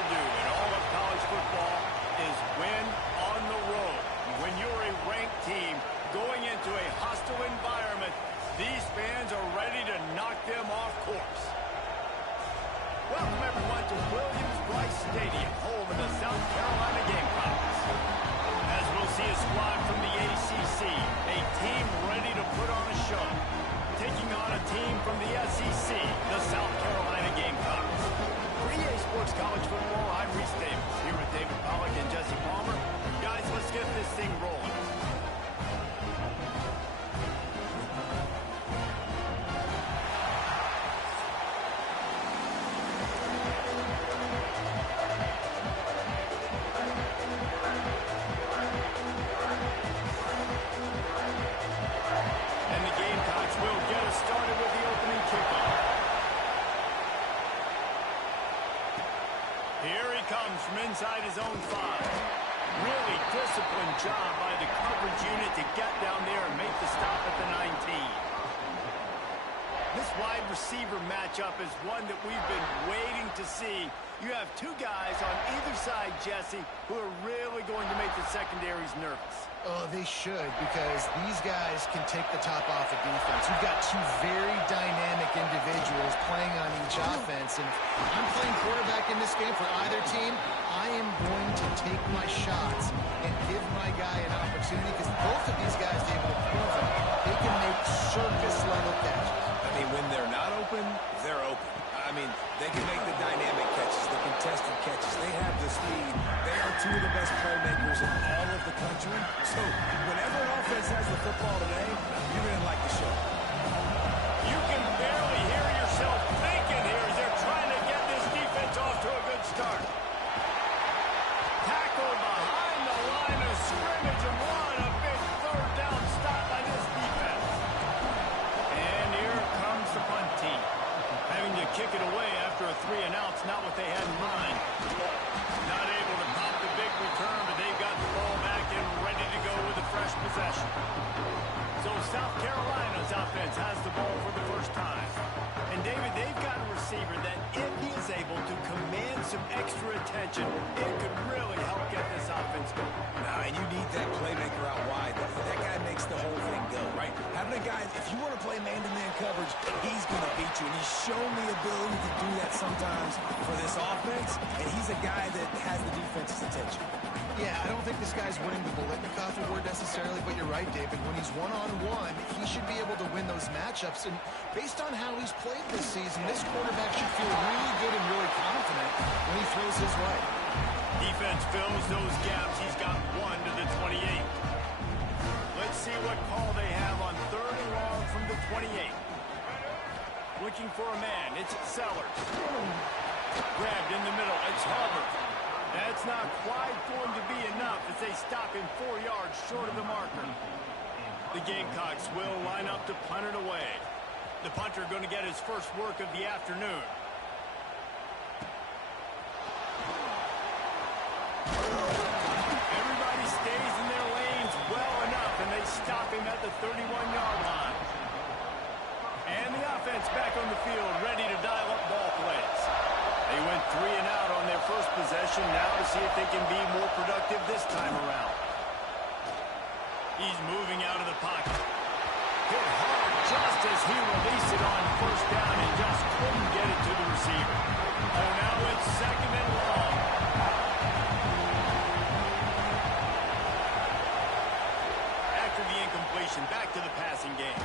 to do in all of college football is win on the road. When you're a ranked team going into a hostile environment, these fans are ready to knock them off course. Welcome, everyone, to Williams-Brice Stadium, home of the South Carolina Gamepauses. As we'll see a squad from the ACC, a team ready to put on a show. Taking on a team from the SEC, the South Carolina Gamepauses. For EA Sports College Football, I'm Reese Davis, here with David Pollack and Jesse Palmer. Guys, let's get this thing rolling. From inside his own 5. Really disciplined job by the coverage unit to get down there and make the stop at the 19. This wide receiver matchup is one that we've been waiting to see. You have two guys on either side, Jesse, who are really going to make the secondaries nervous. Oh, they should, because these guys can take the top off of defense. You've got two very dynamic individuals playing on each offense, and if I'm playing quarterback in this game for either team, I am going to take my shots and give my guy an opportunity, because both of these guys, they've proven they can make circus-level catches. I mean, when they're not open, they're open. I mean, they can make the dynamic catches, the contested catches. They have the speed. They are two of the best playmakers in all of the country. So whenever an offense has the football today, you're going to like the show. You can barely hear yourself thinking here as they're trying to get this defense off to a good start. Tackle behind the line of scrimmage, and what a big third down stop by this defense. And here comes the punt team. Having to kick it away after a 3-and-out's not what they had in mind. Not able to pop the big return, but they've got the ball back and ready to go with a fresh possession. So South Carolina's offense has the ball for the first time. And David, they've got a receiver that if he is able to command some extra attention, it could really help get this offense going. Nah, and you need that playmaker out wide. That guy makes the whole thing go, right? Having a guy, if you want to play man-to-man coverage, he's going to beat you. And he's shown the ability to do that sometimes for this offense. And he's a guy that has the defense's attention. Yeah, I don't think this guy's winning the Bolitnikoff award necessarily, but you're right, David. When he's one-on-one, he should be able to win those matchups. And based on how he's played this season, this quarterback should feel really good and really confident when he throws his way. Defense fills those gaps. He's got one to the 28. Let's see what call they have on 3rd and long from the 28. Looking for a man. It's Sellers. Grabbed in the middle. It's Harvard. That's not quite going to be enough as they stop him 4 yards short of the marker. The Gamecocks will line up to punt it away. The punter going to get his first work of the afternoon. Everybody stays in their lanes well enough, and they stop him at the 31-yard line. And the offense back on the field, ready to dial up ball plays. They went 3-and-out on their first possession. Now to see if they can be more productive this time around. He's moving out of the pocket. Hit hard just as he released it on 1st down and just couldn't get it to the receiver. So now it's 2nd and long. After the incompletion, back to the passing game.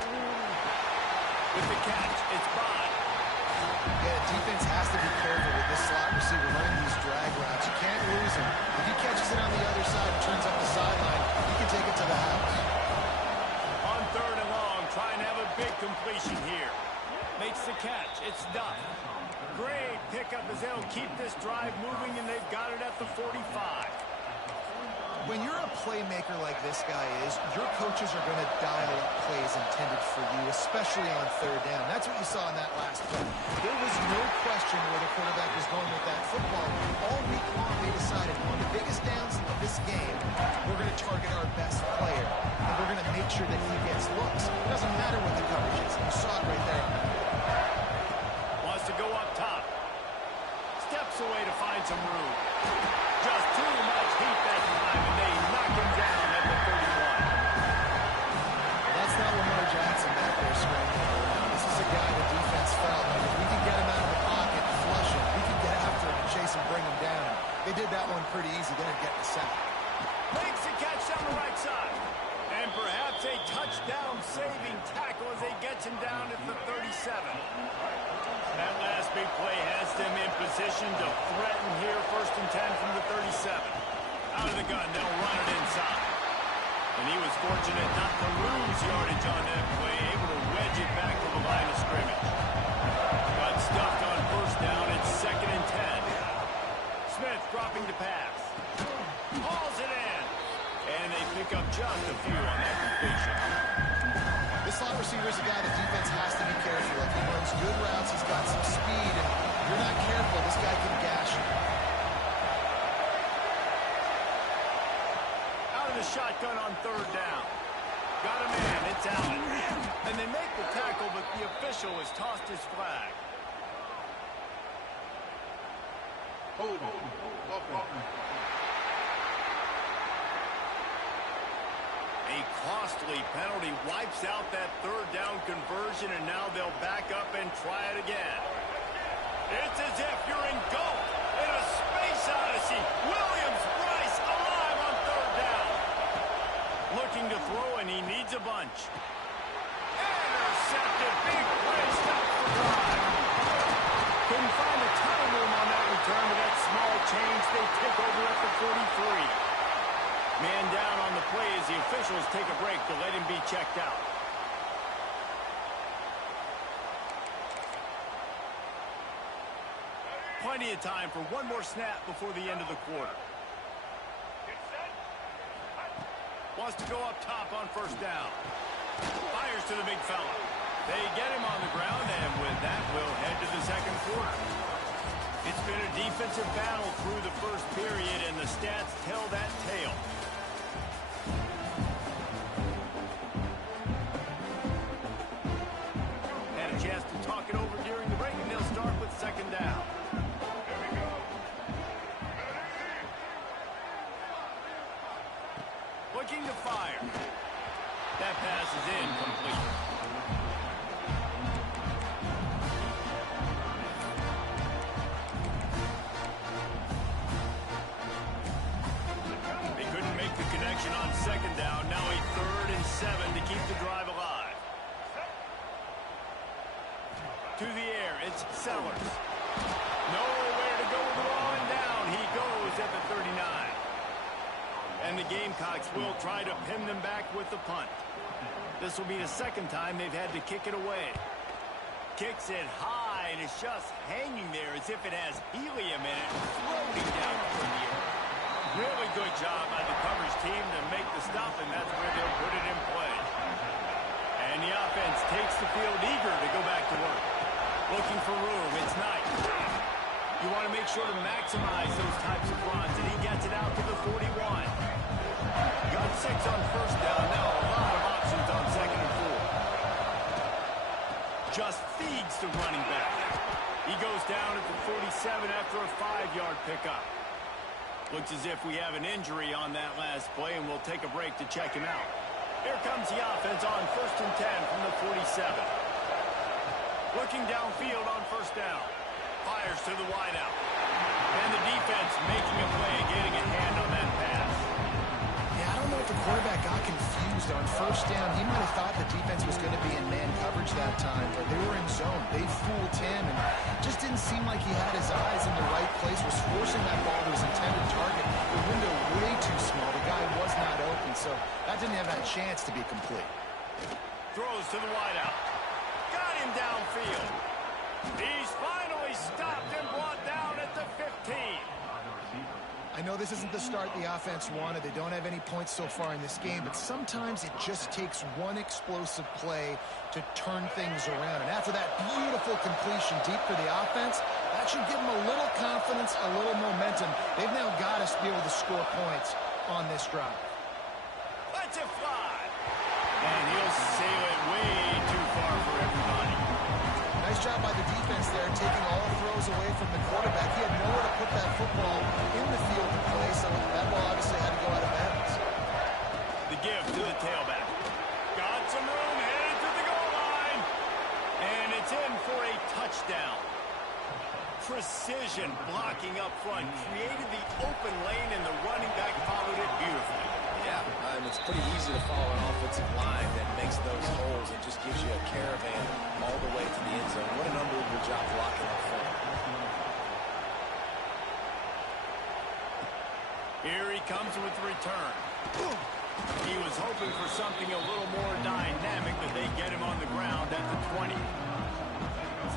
With the catch, it's Bond. Yeah, defense has to be careful with this slot receiver running these drag routes. You can't lose him. If he catches it on the other side and turns up the sideline, he can take it to the house. On 3rd and long, trying to have a big completion here. Makes the catch. It's Duff. Great pickup as they'll keep this drive moving, and they've got it at the 45. When you're a playmaker like this guy is, your coaches are going to dial up plays intended for you, especially on 3rd down. That's what you saw in that last play. There was no question where the quarterback was going with that football. All week long, they decided on the biggest downs of this game, we're going to target our best player, and we're going to make sure that he gets looks. It doesn't matter what the coverage is. You saw it right there. Wants to go up top. Steps steps away to find some room. Just too much heat that time, and they knock him down at the 31. That's not Lamar Jackson back there scrambling around. This is a guy the defense felt like if we can get him out of the pocket and flush him, we can get after him and chase him, bring him down. They did that one pretty easy. They'd get the sack. Makes the catch down the right side. And perhaps a touchdown-saving tackle as he gets him down at the 37. That last big play has them in position to threaten here, 1st and 10 from the 37. Out of the gun, they'll run it inside. And he was fortunate not to lose yardage on that play, able to wedge it back to the line of scrimmage. Got stuffed on 1st down, it's 2nd and 10. Smith dropping the pass. Hauls it in. And they pick up just a few on that completion. This slot receiver is a guy the defense has to be careful of. He runs good routes. He's got some speed. And if you're not careful, this guy can gash you. Out of the shotgun on 3rd down. Got a man. It's Allen. And they make the tackle, but the official has tossed his flag. Hold on. A costly penalty wipes out that 3rd down conversion, and now they'll back up and try it again. It's as if you're engulfed in a space odyssey. Williams-Brice alive on 3rd down. Looking to throw, and he needs a bunch. Intercepted. Big play. Stop the drive. Couldn't find a ton of room on that return, but that small change, they take over at the 43. Man down on the play as the officials take a break to let him be checked out. Plenty of time for one more snap before the end of the quarter. Wants to go up top on 1st down. Fires to the big fella. They get him on the ground, and with that, we'll head to the 2nd quarter. It's been a defensive battle through the 1st period, and the stats tell that tale. Had a chance to talk it over during the break, and they'll start with 2nd down. Looking to fire. That pass is incomplete. They couldn't make the connection on 2nd down. Now a 3rd and 7 to keep the drive alive. To the air, it's Sellers. Nowhere to go with the ball, and down he goes at the 39. And the Gamecocks will try to pin them back with the punt. This will be the 2nd time they've had to kick it away. Kicks it high, and it's just hanging there as if it has helium in it, floating down from the earth. Really good job by the coverage team to make the stop, and that's where they'll put it in play. And the offense takes the field eager to go back to work. Looking for room, it's Knight. You want to make sure to maximize those types of runs, and he gets it out to the 41. Got 6 on 1st down, now a lot of options on 2nd and 4. Just feeds the running back. He goes down at the 47 after a 5-yard pickup. Looks as if we have an injury on that last play, and we'll take a break to check him out. Here comes the offense on 1st and 10 from the 47. Looking downfield on 1st down. Fires to the wideout. And the defense making a play, getting a hand on that pass. Yeah, I don't know if the quarterback got confused on 1st down. He might have thought the defense was going to be in man coverage that time, but they were in zone. They fooled him, and just didn't seem like he had his eyes in the right place, was forcing that ball to his intended target. The window way too small. The guy was not open, so that didn't have that chance to be complete. Throws to the wideout. Got him downfield. He's finally stopped and brought down at the 15. I know this isn't the start the offense wanted. They don't have any points so far in this game, but sometimes it just takes one explosive play to turn things around. And after that beautiful completion deep for the offense, that should give them a little confidence, a little momentum. They've now got us to be able to score points on this drive. Let's it fly. And he'll sail it way too far for everybody. Nice job by the defense there, taking all throws away from the quarterback. He had nowhere to football in the field to play, so that ball obviously had to go out of bounds. The give to the tailback. Got some room, headed to the goal line. And it's in for a touchdown. Precision blocking up front created the open lane, and the running back followed it beautifully. Yeah, it's pretty easy to follow an offensive line that makes those holes and just gives you a caravan all the way to the end zone. What an unbelievable job blocking up front. Here he comes with the return. He was hoping for something a little more dynamic, but they get him on the ground at the 20.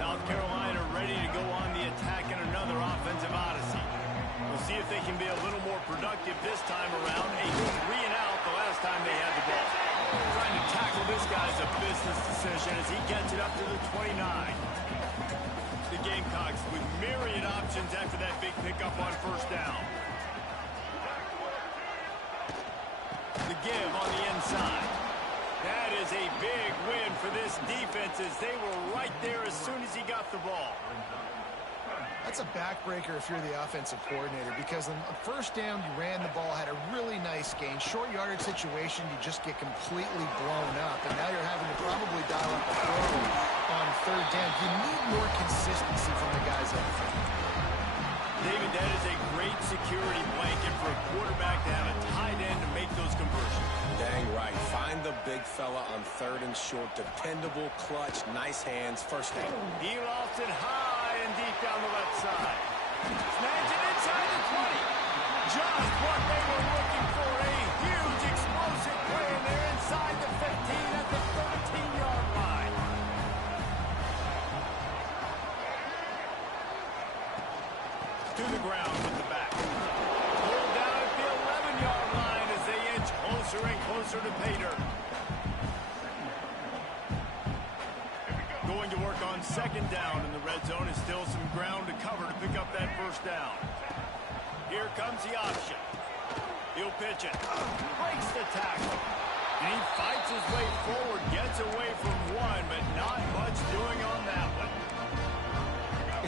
South Carolina ready to go on the attack in another offensive odyssey. We'll see if they can be a little more productive this time around. A 3 and out the last time they had the ball. Trying to tackle this guy is a business decision as he gets it up to the 29. The Gamecocks with myriad options after that big pickup on first down. The give on the inside. That is a big win for this defense as they were right there as soon as he got the ball. That's a backbreaker if you're the offensive coordinator, because on first down, you ran the ball, had a really nice gain. Short yardage situation, you just get completely blown up, and now you're having to probably dial up a throw on third down. You need more consistency from the guys up front. David, that is a great security blanket for a quarterback to have a tight end to make those conversions. Dang right. Find the big fella on third and short. Dependable, clutch, nice hands, first down. He lost it high and deep down the left side. Snags it inside the 20. Just what they were looking for. A huge explosive play, and they're inside the 15 at the 13-yard line. To the ground with the back. Pulled down at the 11-yard line as they inch closer and closer to pay dirt. Going to work on second down in the red zone, and still some ground to cover to pick up that first down. Here comes the option. He'll pitch it. Breaks the tackle. And he fights his way forward, gets away from one, but not much doing on that one.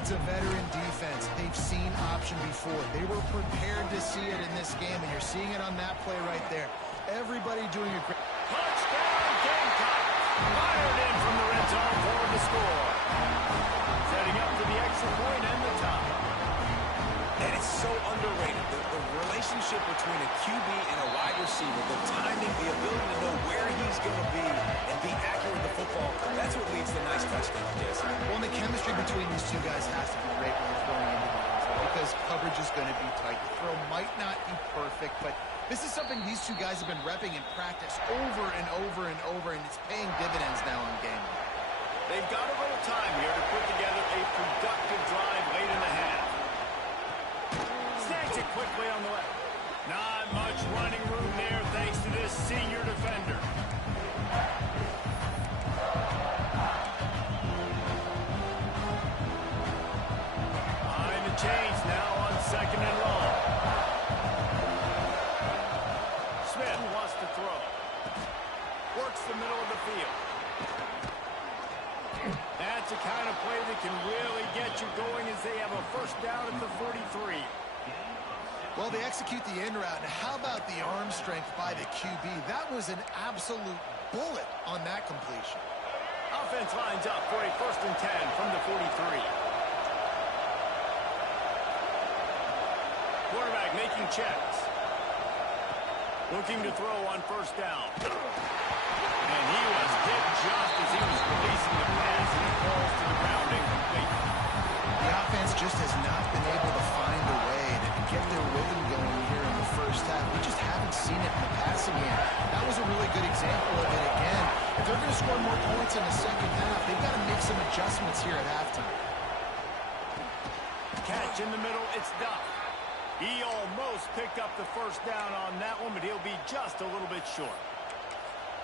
It's a veteran defense. They've seen option before. They were prepared to see it in this game, and you're seeing it on that play right there. Everybody doing a great... Touchdown, Gamecocks! Fired in from the red zone for the score. Setting up to the extra point and the top. And it's so underrated. The relationship between a QB and a wide receiver, the timing, the ability to know where he's going to be and be accurate with the football, that's what leads to nice touchdowns, Jesse. Well, and the chemistry between these two guys has to be great when they're throwing into the end zone, because coverage is going to be tight. The throw might not be perfect, but this is something these two guys have been repping in practice over and over and over, and it's paying dividends now on game day. They've got a little time here to put together a productive drive late in the half. Snags it quickly on the left. Not much running room there thanks to this senior defender. Behind the chains now on second and long. Smith wants to throw. Works the middle of the field. That's the kind of play that can really get you going as they have a first down at the 43. Well, they execute the in route. Now, how about the arm strength by the QB? That was an absolute bullet on that completion. Offense lines up for a first and 10 from the 43. Quarterback making checks. Looking to throw on first down. And he was hit just as he was releasing the pass, and it falls to the ground incomplete. The offense just has not been able to find a way to get their rhythm going here in the first half. We just haven't seen it in the passing game. That was a really good example of it again. If they're going to score more points in the second half, they've got to make some adjustments here at halftime. Catch in the middle, it's Duff. He almost picked up the first down on that one, but he'll be just a little bit short.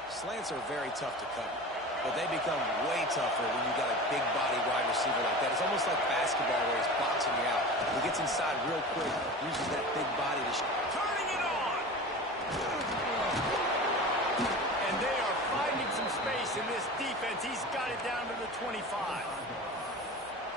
Slants are very tough to cover, but they become way tougher when you got a big body wide receiver like that. It's almost like basketball where he's boxing you out. He gets inside real quick, uses that big body to turning it on! And they are finding some space in this defense. He's got it down to the 25.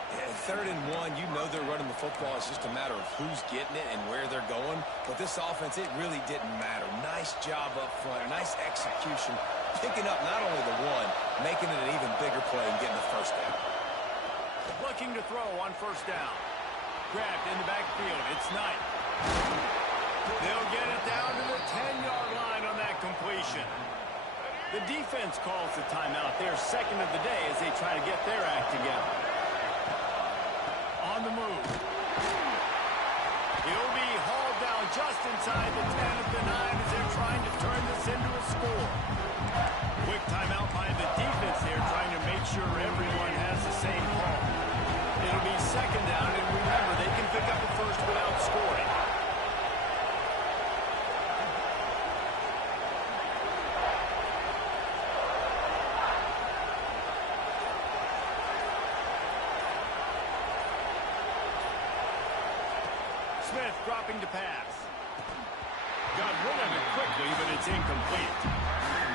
And 3rd and 1, you know they're running the football. It's just a matter of who's getting it and where they're going. But this offense, it really didn't matter. Nice job up front, nice execution, picking up not only the one, making it an even bigger play and getting the first down. Looking to throw on 1st down. Grabbed in the backfield. It's Knight. They'll get it down to the 10-yard line on that completion. The defense calls the timeout. Their 2nd of the day as they try to get their act together. On the move. He'll be hauled down just inside the 10 of the 9 as they're trying to turn this into a score. Quick timeout by the defense there, trying to make sure everyone has the same call. It'll be 2nd down, and remember, they can pick up the first without scoring. Smith dropping to pass. Got rid of it quickly, but it's incomplete.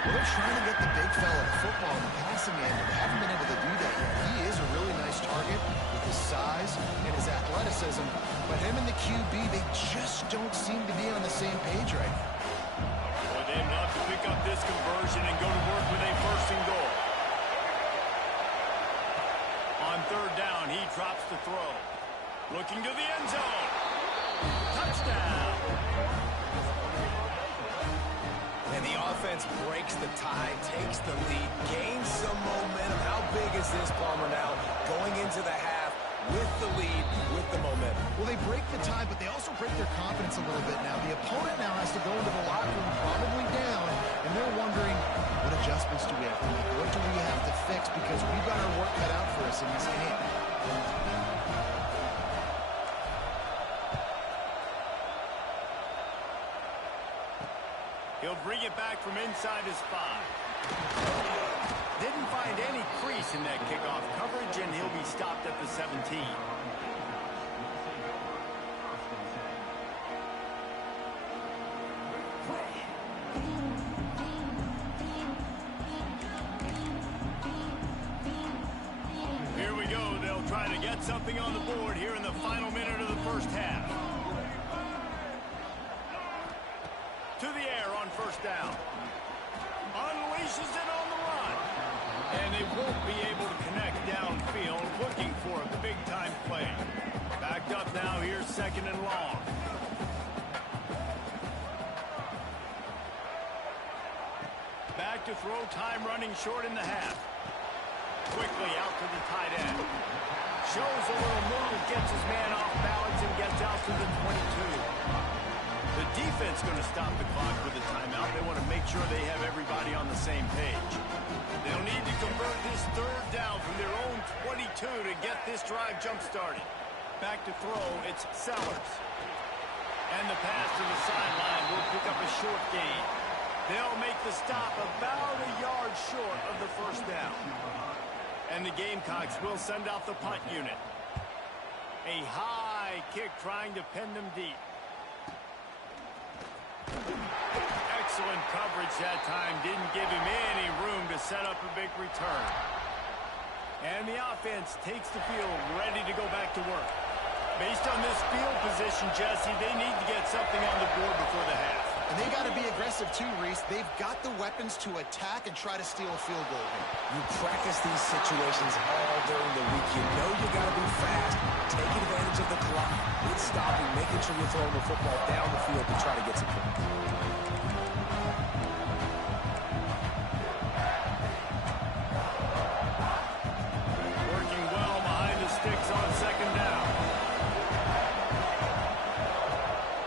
Well, they're trying to get the big fella the football in the passing game, but they haven't been able to do that yet. He is a really nice target with his size and his athleticism, but him and the QB, they just don't seem to be on the same page right now. Well, they'd love to pick up this conversion and go to work with a 1st and goal. On 3rd down, he drops the throw. Looking to the end zone. Touchdown. And the offense breaks the tie, takes the lead, gains some momentum. How big is this, Palmer, now going into the half with the lead, with the momentum? Well, they break the tie, but they also break their confidence a little bit now. The opponent now has to go into the locker room probably down, and they're wondering, what adjustments do we have to make? What do we have to fix? Because we've got our work cut out for us in this game. He'll bring it back from inside his 5. Didn't find any crease in that kickoff coverage, and he'll be stopped at the 17. Here we go. They'll try to get something on the board here in the final minute of the 1st half. To the air on 1st down. Unleashes it on the run. And they won't be able to connect downfield, looking for a big-time play. Backed up now, here's 2nd and long. Back to throw, time running short in the half. Quickly out to the tight end. Shows a little move, gets his man off balance, and gets out to the 22. The defense going to stop the clock with a timeout. They want to make sure they have everybody on the same page. They'll need to convert this 3rd down from their own 22 to get this drive jump-started. Back to throw, it's Sellers. And the pass to the sideline will pick up a short gain. They'll make the stop about a yard short of the 1st down. And the Gamecocks will send out the punt unit. A high kick trying to pin them deep. Excellent coverage that time. Didn't give him any room to set up a big return. And the offense takes the field, ready to go back to work. Based on this field position, Jesse, they need to get something on the board before the half. And they got to be aggressive too, Reese. They've got the weapons to attack and try to steal a field goal here. You practice these situations all during the week. You know you got to be fast, taking advantage of the clock, good stopping, making sure you're throwing the football down the field to try to get some points. Working well behind the sticks on 2nd down.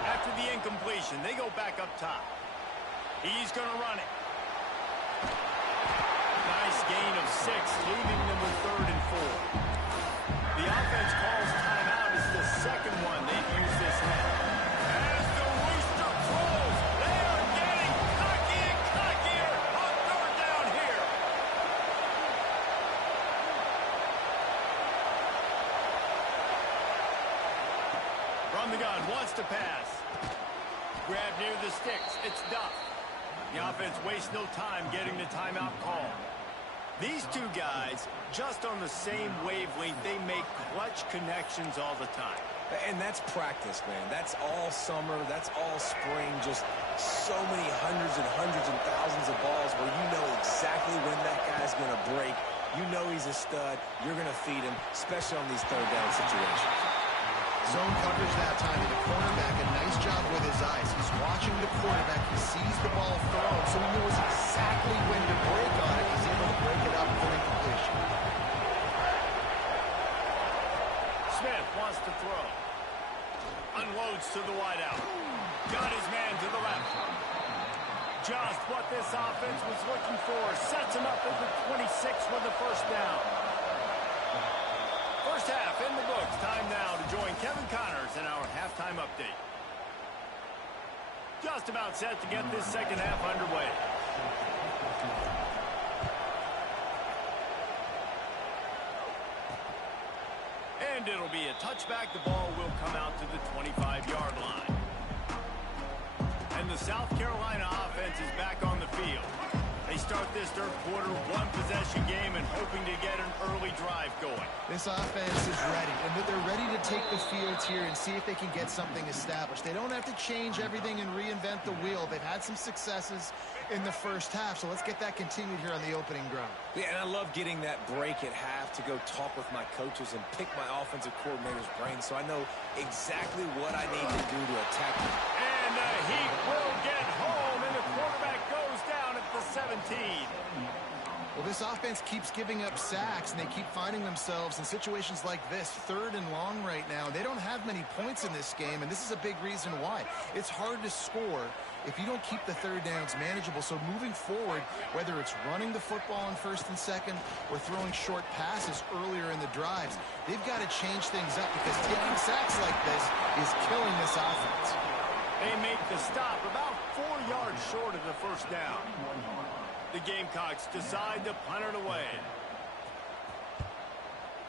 After the incompletion, they go back up top. He's going to run it. Nice gain of 6, leaving them with 3rd and 4. The offense calls timeout as the 2nd one they've used this half. As the rooster crows, they are getting cocky and cockier on 3rd down here. From the gun, wants to pass. Grab near the sticks. It's Duff. The offense wastes no time getting the timeout call. These two guys, just on the same wavelength, they make clutch connections all the time. And that's practice, man. That's all summer. That's all spring. Just so many hundreds and thousands of balls where you know exactly when that guy's going to break. You know he's a stud. You're going to feed him, especially on these third down situations. Zone coverage that time, and the cornerback, a nice job with his eyes. He's watching the quarterback. He sees the ball thrown, so he knows exactly when to break on it. He's able to break it up for incompletion. Smith wants to throw. Unloads to the wideout. Got his man to the left. Just what this offense was looking for. Sets him up at the 26 with the first down. First half in the books. Time now to join Kevin Connors in our halftime update. Just about set to get this second half underway. And it'll be a touchback. The ball will come out to the 25-yard line. And the South Carolina offense is back on the field. They start this third quarter, one-possession game, and hoping to get an early drive going. This offense is ready, and they're ready to take the field here and see if they can get something established. They don't have to change everything and reinvent the wheel. They've had some successes in the first half, so let's get that continued here on the opening drive. Yeah, and I love getting that break at half to go talk with my coaches and pick my offensive coordinator's brain so I know exactly what I need to do to attack them. And he will get home, and the quarterback goes down at the 17. Well, this offense keeps giving up sacks, and they keep finding themselves in situations like this, third and long right now. They don't have many points in this game, and this is a big reason why. It's hard to score if you don't keep the third downs manageable. So moving forward, whether it's running the football on first and second or throwing short passes earlier in the drives, they've got to change things up because taking sacks like this is killing this offense. They make the stop about 4 yards short of the first down. The Gamecocks decide to punt it away.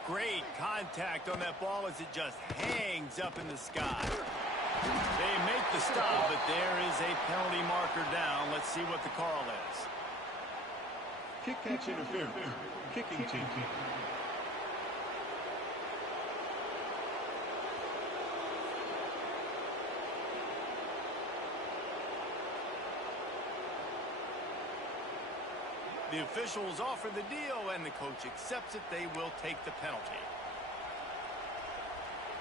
Great contact on that ball as it just hangs up in the sky. They make the stop, but there is a penalty marker down. Let's see what the call is. Kick catch interference. Kicking team. The officials offer the deal, and the coach accepts it. They will take the penalty.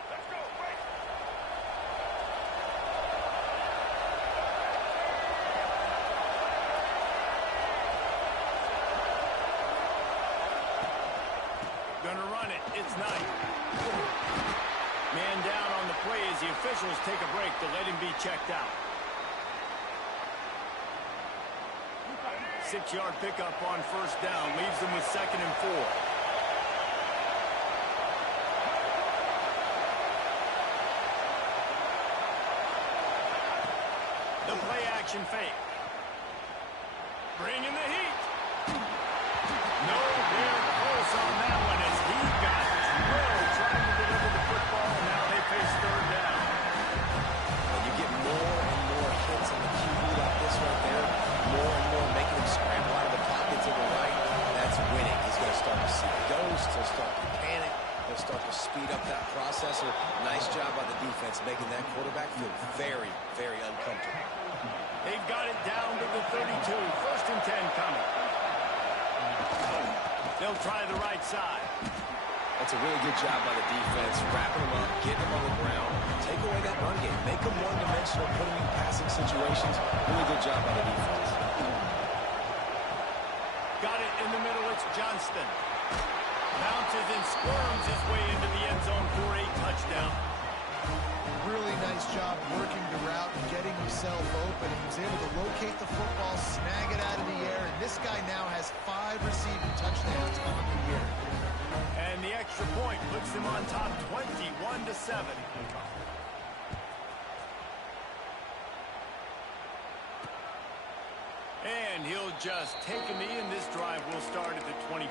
Let's go, break. Gonna run it. It's Knight. Man down on the play as the officials take a break to let him be checked out. 6-yard pickup on first down. Leaves them with 2nd and 4. The play action fake. Bringing the heat. Nowhere close on that one as he got drilled trying to deliver the football. Now they face third down. And you get more and more hits on the QB like this right there. More and more making him scramble out of the pocket to the right. That's winning. He's going to start to see ghosts. He'll start to panic. He'll start to speed up that processor. Nice job by the defense making that quarterback feel very, very uncomfortable. They've got it down to the 32. 1st and 10 coming. They'll try the right side. That's a really good job by the defense. Wrapping them up, getting them on the ground. Take away that run game. Make them one-dimensional, put them in passing situations. Really good job by the defense. Got it in the middle. It's Johnston. Bounces and squirms his way into the end zone for a touchdown. Really nice job working the route and getting himself open. He was able to locate the football, snag it out of the air, and this guy now has 5 receiving touchdowns on the year. And the extra point puts them on top 21-7. And he'll just take a knee, and this drive will start at the 25.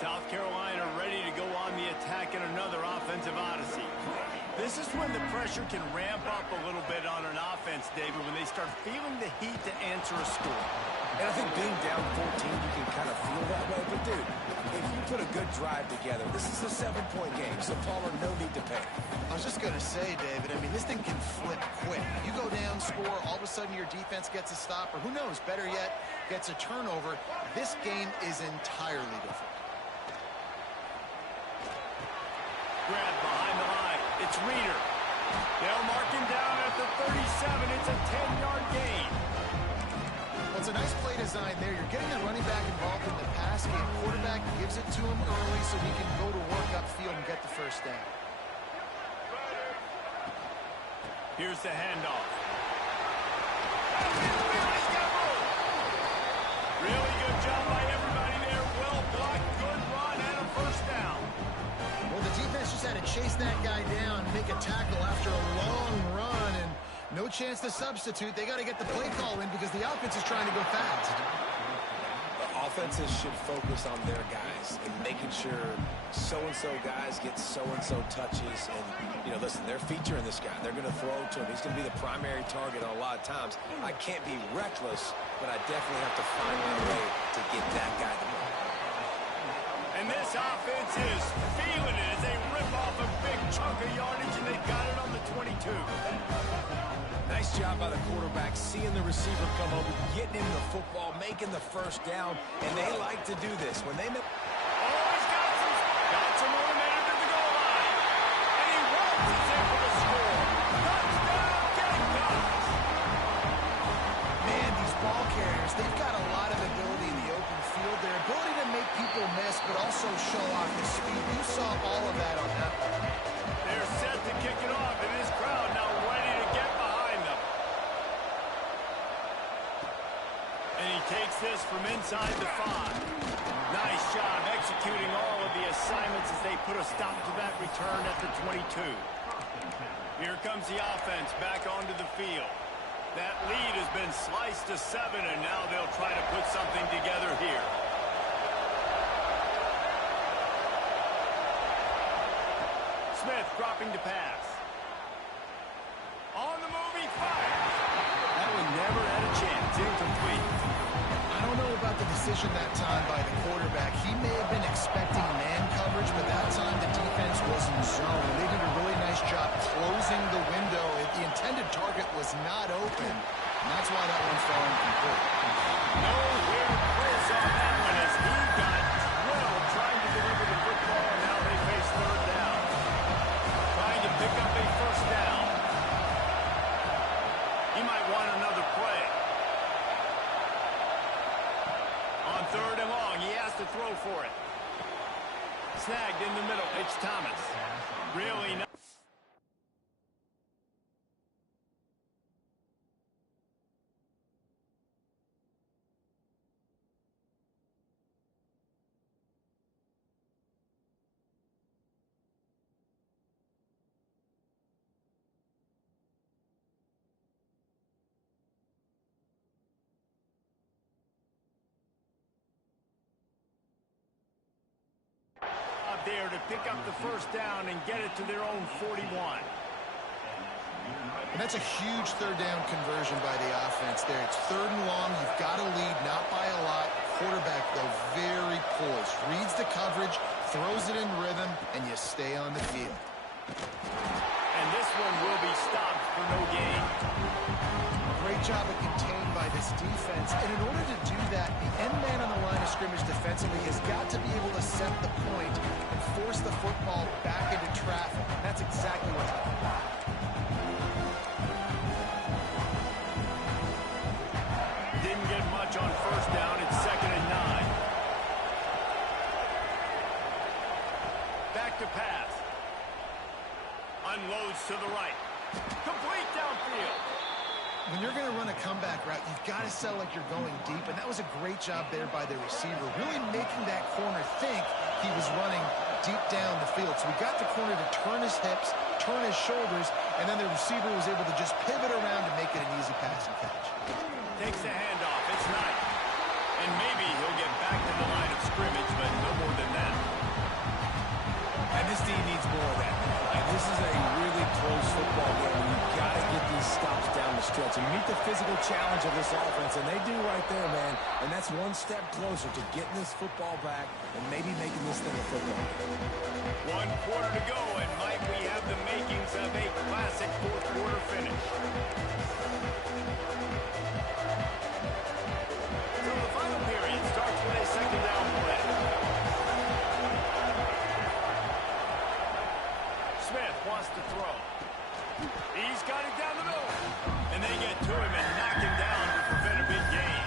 South Carolina ready to go on the attack in another offensive odyssey. This is when the pressure can ramp up a little bit on an offense, David, when they start feeling the heat to answer a score. And I think being down 14, you can kind of feel that way. But, dude, if you put a good drive together, this is a 7-point game, so Palmer, no need to panic. I was just going to say, David, I mean, this thing can flip quick. You go down, score, all of a sudden your defense gets a stop, or who knows, better yet, gets a turnover. This game is entirely different. Grab behind the line. It's Reeder. They'll mark him down at the 37. It's a 10-yard gain. Well, it's a nice play design there. You're getting the running back involved in the pass game. Quarterback gives it to him early so he can go to work upfield and get the first down. Here's the handoff. Really good job by everybody there. Well blocked, good run, and a first down. Well, the defense just had to chase that guy down, make a tackle after a long run, and no chance to substitute. They got to get the play call in because the offense is trying to go fast. Offenses should focus on their guys and making sure so-and-so guys get so-and-so touches. And, you know, listen, they're featuring this guy. They're going to throw to him. He's going to be the primary target on a lot of times. I can't be reckless, but I definitely have to find my way to get that guy the ball. And this offense is feeling it as they rip off a big chunk of yardage, and they've got it on the 22. Nice job by the quarterback, seeing the receiver come over, getting him the football, making the first down, and they like to do this. When they make... Oh, he's got some motivated to the goal line. And he is able to score. Touchdown, Gamepauses. Man, these ball carriers, they've got a lot of ability in the open field. Their ability to make people miss, but also show off the speed. You saw all of that on that one. They're set to kick it off, and this crowd now ready to get behind them. And he takes this from inside the 5. Nice job executing all of the assignments as they put a stop to that return at the 22. Here comes the offense back onto the field. That lead has been sliced to 7, and now they'll try to put something together here. Smith dropping to pass. On the move, he fires. That one never had a chance. Incomplete. I don't know about the decision that time by the quarterback. He may have been expecting man coverage, but that time the defense was in zone. They did a really nice job closing the window. The intended target was not open, and that's why that one fell incomplete. Nowhere close on that one as he got drilled trying to deliver the football, and now they face third down. Trying to pick up a first down. He might want another play. On third and long, he has to throw for it. Snagged in the middle. It's Thomas. Really nice. There to pick up the first down and get it to their own 41. And that's a huge third down conversion by the offense there. It's third and long. You've got to lead, not by a lot. Quarterback, though, very poised. Reads the coverage, throws it in rhythm, and you stay on the field. And this one will be stopped for no gain. Great job of contained by this defense. And in order to do that, the end man on the line of scrimmage defensively has got to be able to set the point and force the football back into traffic. That's exactly what's happening. Didn't get much on first down. It's 2nd and 9. Back to pass. Unloads to the right. Complete downfield. When you're going to run a comeback route, you've got to sell like you're going deep, and that was a great job there by the receiver, really making that corner think he was running deep down the field. So we got the corner to turn his hips, turn his shoulders, and then the receiver was able to just pivot around and make it an easy pass and catch. Takes the handoff. It's Knight. And maybe he'll get back to the line of scrimmage, but no more than that. And this team needs more of that. Like, this is a really defense. And you meet the physical challenge of this offense, and they do right there, man. And that's one step closer to getting this football back and maybe making this thing a football game. 1 quarter to go, and Mike, we have the makings of a classic fourth quarter finish. So the final period starts with a second down play. Smith wants to throw. He's got it down the middle. And they get to him and knock him down to prevent a big gain.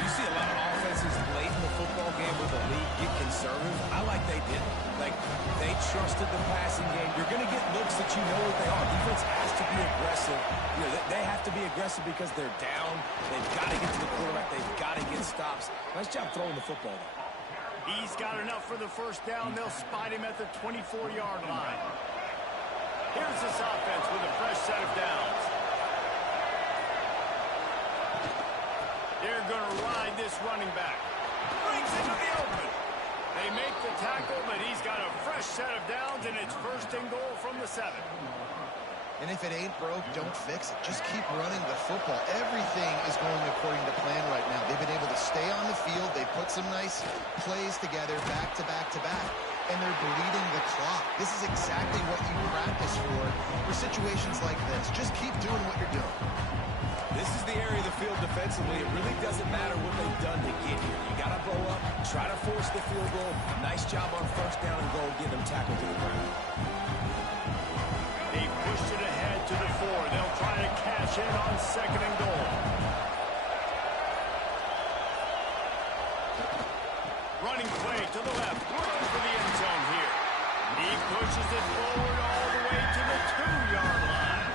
You see a lot of offenses late in the football game with the league get conservative. I like they didn't. Like, they trusted the passing game. You're going to get looks that you know what they are. Defense has to be aggressive. You know, they have to be aggressive because they're down. They've got to get to the quarterback. They've got to get stops. Nice job throwing the football, though. He's got enough for the first down. They'll spot him at the 24-yard line. Here's this offense with a fresh set of downs. They're going to ride this running back. Brings into the open. They make the tackle, but he's got a fresh set of downs, and it's first and goal from the 7. And if it ain't broke, don't fix it. Just keep running the football. Everything is going according to plan right now. They've been able to stay on the field. They put some nice plays together back to back to back. And they're bleeding the clock. This is exactly what you practice for situations like this. Just keep doing what you're doing. This is the area of the field defensively. It really doesn't matter what they've done to get here. You got to blow up, try to force the field goal. Nice job on first down and goal, get them tackled to the ground. They pushed it ahead to the 4. They'll try to cash in on second and goal. Running play to the left, looking for the end zone here. He pushes it forward all the way to the 2-yard line.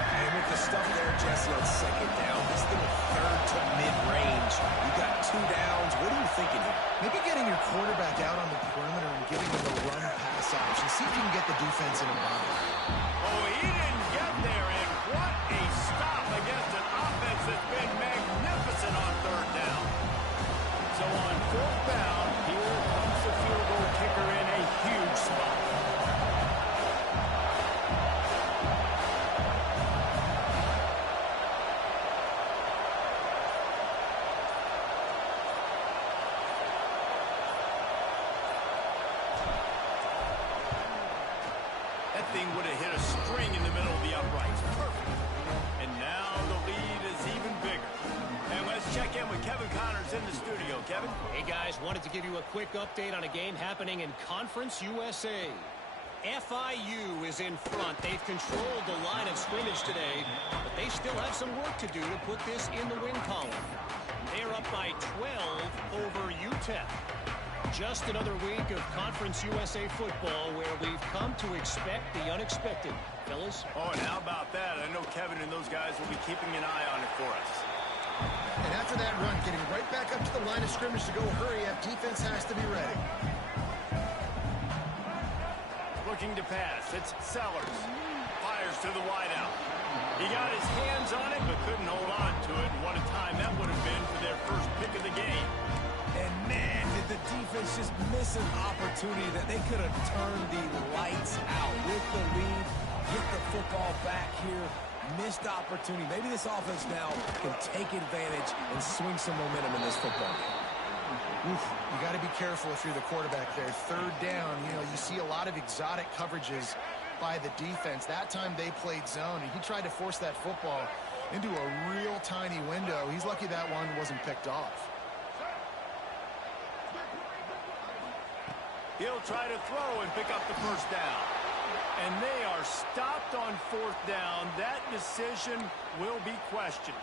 And with the stuff there, Jesse, on second down, this little third to mid-range, you got 2 downs. What are you thinking here? Maybe getting your quarterback out on the perimeter and giving him a run-pass option. See if you can get the defense in a bind. Oh, he didn't get there, and what a stop against an offense that's been magnificent on third down. So on fourth down, here comes the field goal kicker in a huge spot. That thing would have hit a string in the middle of the uprights. Perfect. And now the lead is even bigger. And let's check in with Kevin Connors in the studio. Kevin? Hey, guys. Wanted to give you a quick update on a game happening in Conference USA. FIU is in front. They've controlled the line of scrimmage today, but they still have some work to do to put this in the win column. They're up by 12 over UTEP. Just another week of Conference USA football where we've come to expect the unexpected. Fellas? Oh, and how about that? I know Kevin and those guys will be keeping an eye on it for us. And after that run, getting right back up to the line of scrimmage to go hurry up, defense has to be ready. Looking to pass. It's Sellers. Fires to the wideout. He got his hands on it, but couldn't hold on to it. And what a time that would have been for their first pick of the game. And man, did the defense just miss an opportunity that they could have turned the lights out with the lead, get the football back here. Missed opportunity. Maybe this offense now can take advantage and swing some momentum in this football game. Oof, you got to be careful if you're the quarterback there. Third down, you see a lot of exotic coverages by the defense. That time they played zone, and he tried to force that football into a real tiny window. He's lucky that one wasn't picked off. He'll try to throw and pick up the first down. And they are stopped on fourth down. That decision will be questioned.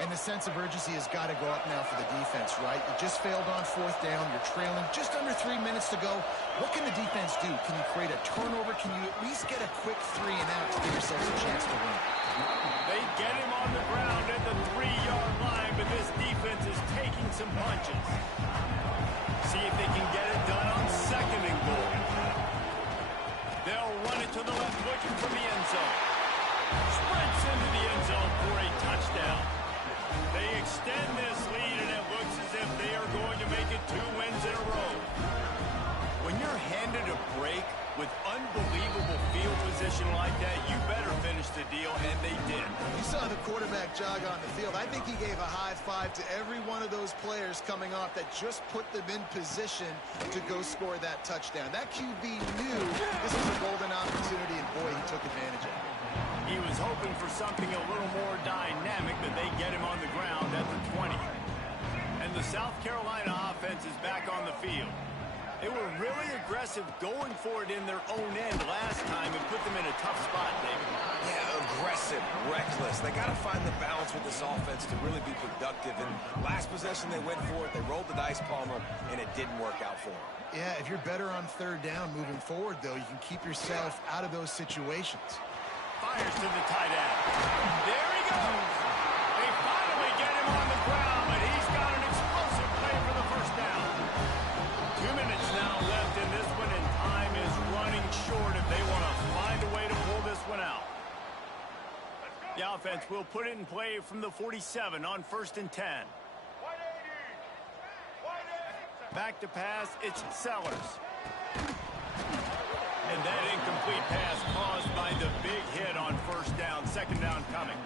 And the sense of urgency has got to go up now for the defense, right? You just failed on fourth down. You're trailing just under 3 minutes to go. What can the defense do? Can you create a turnover? Can you at least get a quick 3 and out to give yourselves a chance to win? They get him on the ground at the 3-yard line, but this defense is taking some punches. See if they can get it done on second and goal. They'll run it to the left, looking for the end zone. Sprints into the end zone for a touchdown. They extend this lead, and it looks as if they are going to make it 2 wins in a row. When you're handed a break with unbelievable field position, position like that, you better finish the deal, and they did. You saw the quarterback jog on the field. I think he gave a high five to every one of those players coming off that just put them in position to go score that touchdown. That QB knew this was a golden opportunity, and boy, he took advantage of it. He was hoping for something a little more dynamic, but they get him on the ground at the 20. And the South Carolina offense is back on the field. They were really aggressive going for it in their own end last time and put them in a tough spot, David. Yeah, aggressive, reckless. They got to find the balance with this offense to really be productive. And last possession, they went for it. They rolled the dice, Palmer, and it didn't work out for them. Yeah, if you're better on third down moving forward, though, you can keep yourself out of those situations. Fires to the tight end. There he goes. They finally get him on the ground, but he's got an explosive play for the first down. 2 minutes now left in this one, and time is running short if they want to find a way to pull this one out. The offense will put it in play from the 47 on 1st and 10. Back to pass, it's Sellers. And that incomplete pass caused by the big hit on 1st down. 2nd down coming.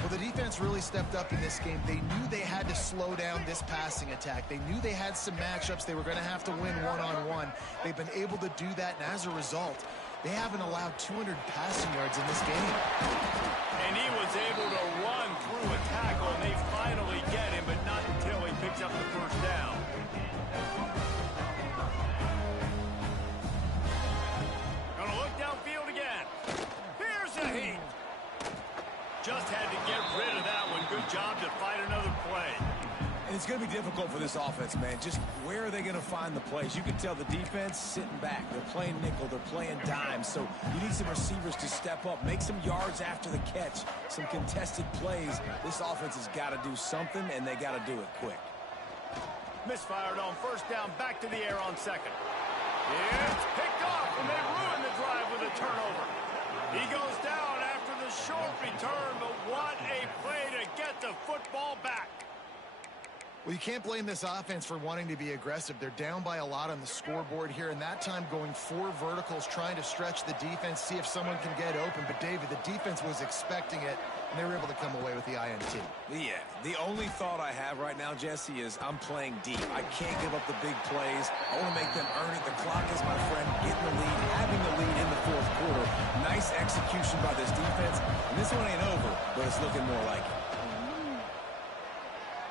Well, the defense really stepped up in this game. They knew they had to slow down this passing attack. They knew they had some matchups they were going to have to win one-on-one. They've been able to do that, and as a result, they haven't allowed 200 passing yards in this game. And he was able to run through a tackle, and they finally get him, but not until he picks up the 1st down. Gonna look downfield again. Here's a heat. Just had to get rid of that one. Good job to fight another play. And it's going to be difficult for this offense, man. Just where are they going to find the plays? You can tell the defense sitting back. They're playing nickel. They're playing dime. So you need some receivers to step up, make some yards after the catch, some contested plays. This offense has got to do something, and they got to do it quick. Misfired on 1st down, back to the air on 2nd. It's picked off, and they ruin the drive with a turnover. He goes down after the short return, but what a play to get the football back. Well, you can't blame this offense for wanting to be aggressive. They're down by a lot on the scoreboard here, and that time going 4 verticals, trying to stretch the defense, see if someone can get open. But, David, the defense was expecting it, and they were able to come away with the INT. Yeah, the only thought I have right now, Jesse, is I'm playing deep. I can't give up the big plays. I want to make them earn it. The clock is my friend. Getting the lead, having the lead in the 4th quarter. Nice execution by this defense. And this one ain't over, but it's looking more like it.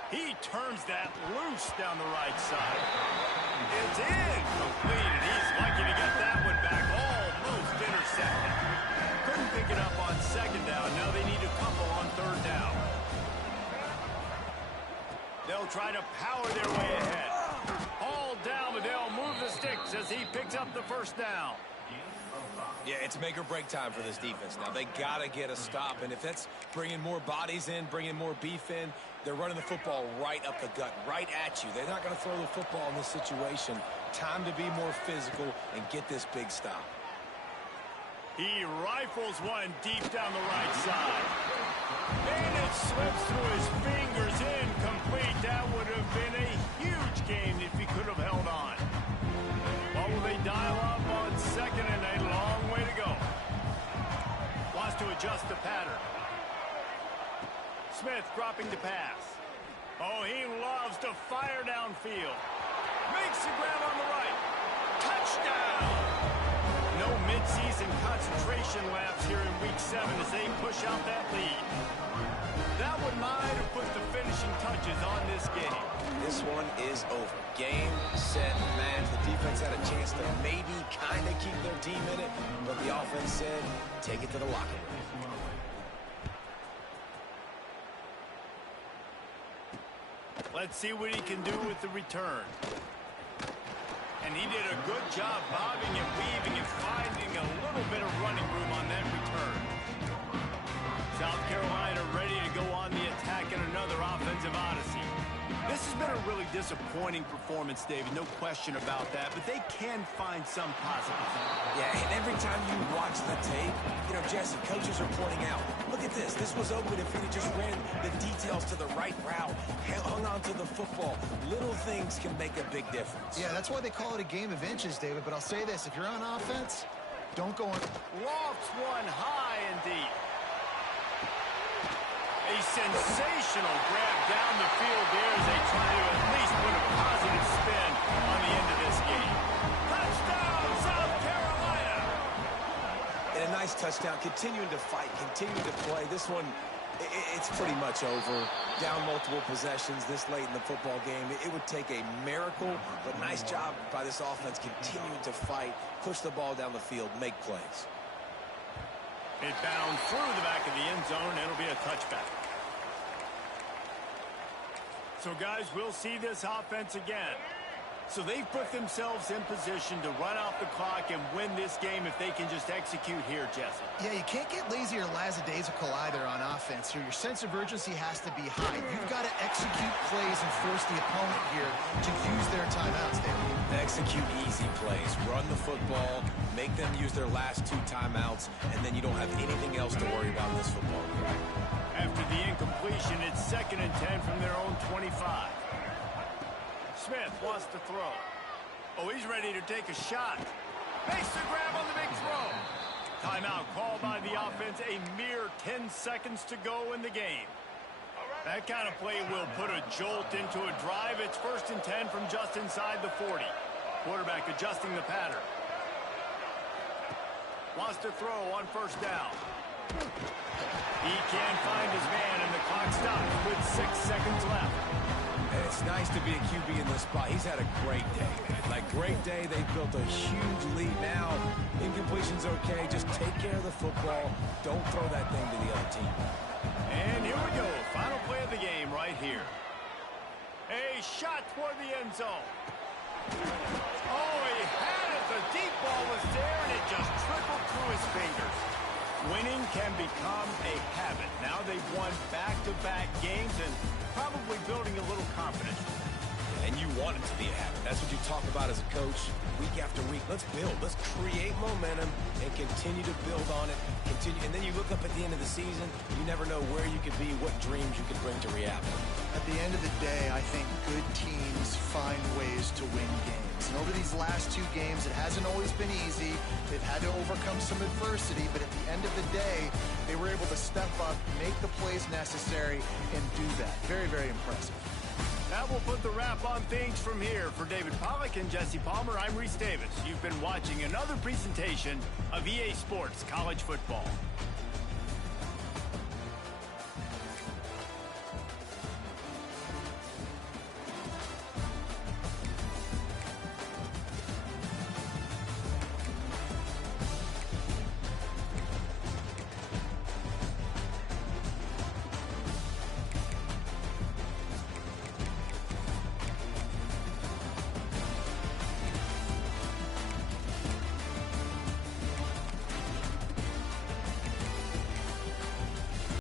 He turns that loose down the right side. It's incomplete, and he's lucky to get that one back. Almost intercepted. Couldn't pick it up on 2nd down. Now they need a couple on 3rd down. They'll try to power their way ahead. All down, but they'll move the sticks as he picks up the 1st down. Yeah, it's make or break time for this defense now. They got to get a stop, and if that's bringing more bodies in, bringing more beef in, they're running the football right up the gut, right at you. They're not going to throw the football in this situation. Time to be more physical and get this big stop. He rifles one deep down the right side. And it slips through his fingers, incomplete. That would have been a huge gain if he could have held on. What will they dial up on 2nd and a long way to go? Wants to adjust the pattern. Smith dropping the pass. Oh, he loves to fire downfield. Makes the grab on the right. Touchdown! No midseason concentration laps here in Week 7 as they push out that lead. That one might have put the finishing touches on this game. This one is over. Game, set, match. The defense had a chance to maybe kind of keep their team in it, but the offense said, take it to the locker room. Let's see what he can do with the return. And he did a good job bobbing and weaving and finding a little bit of running room on that return. South Carolina ready to go on the attack in another offensive odyssey. This has been a really disappointing performance, David, no question about that, but they can find some positives. Yeah, and every time you watch the tape, you know, Jesse, coaches are pointing out, look at this. This was open if he just ran the details to the right route, hung on to the football. Little things can make a big difference. Yeah, that's why they call it a game of inches, David, but I'll say this. If you're on offense, Don't go on. Lofts one high and deep. A sensational grab down the field there as they try to at least put a positive spin on the end of this game. Touchdown, South Carolina! And a nice touchdown, continuing to fight, continuing to play. This one, it's pretty much over. Down multiple possessions this late in the football game. It would take a miracle, but nice job by this offense continuing to fight, push the ball down the field, make plays. It bounds through the back of the end zone, and it'll be a touchback. So, guys, we'll see this offense again. So they've put themselves in position to run out the clock and win this game if they can just execute here, Jesse. Yeah, you can't get lazy or lackadaisical either on offense here. Your sense of urgency has to be high. You've got to execute plays and force the opponent here to use their timeouts, David. Execute easy plays. Run the football, make them use their last 2 timeouts, and then you don't have anything else to worry about in this football game. After the incompletion, it's 2nd and 10 from their own 25. Smith wants to throw. Oh, he's ready to take a shot. Makes the grab on the big throw. Timeout called by the offense. A mere 10 seconds to go in the game. That kind of play will put a jolt into a drive. It's 1st and 10 from just inside the 40. Quarterback adjusting the pattern. Wants to throw on 1st down. He can't find his man, and the clock stops with 6 seconds left. And it's nice to be a QB in this spot. He's had a great day, man. Like, great day. They've built a huge lead now. Incompletion's okay. Just take care of the football. Don't throw that thing to the other team. And here we go. Final play of the game right here. A shot toward the end zone. Oh, he had it. The deep ball was there, and it just trickled through his fingers. Winning can become a habit. Now they've won back-to-back games and probably building a little confidence. And you want it to be a habit. That's what you talk about as a coach week after week. Let's build. Let's create momentum and continue to build on it. And then you look up at the end of the season, you never know where you could be, what dreams you could bring to reality. At the end of the day, I think good teams find ways to win games. And over these last 2 games, it hasn't always been easy. They've had to overcome some adversity, but at the end of the day, they were able to step up, make the plays necessary, and do that. Very, very impressive. That will put the wrap on things from here. For David Pollack and Jesse Palmer, I'm Reese Davis. You've been watching another presentation of EA Sports College Football.